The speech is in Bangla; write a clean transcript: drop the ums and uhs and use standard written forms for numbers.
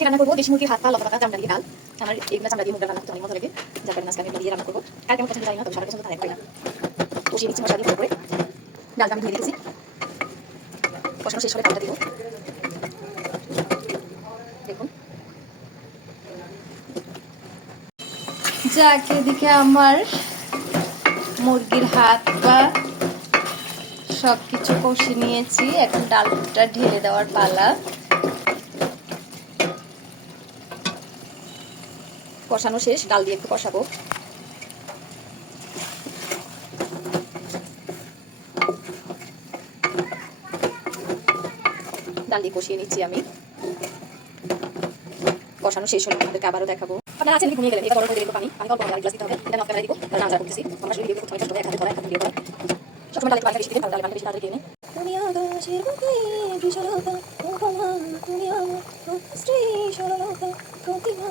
আজকে রান্না করবো দেশি মুরগির হাত পা লতা পাতা চামড়া দিয়ে ডাল। আমার এইগুলো চামড়া দিয়ে মুরগি রান্না করতে অনেক মজা লাগে, যার কারণে আজকে আমি এগুলো দিয়ে রান্না করবো। কার কেমন পছন্দ জানি না, তবে সবার পছন্দ তাই করি না। কষিয়ে নিচ্ছি মশলা দিয়ে ভালো করে। ডালটা আমি ধুয়ে রেখেছি, কষানো শেষ হলে ডালটা দিব। দেখুন যাক, এদিকে আমার মুরগির হাত পা সবকিছু কষে নিয়েছি, এখন ডালটা ঢেলে দেওয়ার পালা। কষানো শেষ, ডাল দিয়ে একটু কষাবো। ডাল দিয়ে কষিয়ে নিচ্ছি আমি। কষানো শেষ হলে আপনাদেরকে আবারও দেখাবো। আপনারা আছেন ঘুমিয়ে গেলেন, এটা গরম করে দেবো পানি অল্প এক গ্লাস দিতে হবে। এটা আপনারা দিব, কারণ আচার করতেছি। আমার আসলে ভিডিও করতে সময় কষ্ট হয়, এক হাতে ধরা, এক হাতে ভিডিও করা। সবসময় ডালে পানি বেশি দিবেন, ডালে পানি বেশি তাড়াতাড়ি খেয়ে নেই। তুমি আকাশের বুকে বিশালতা, তুমি আমার স্ত্রী সরলতা, প্রতিভা।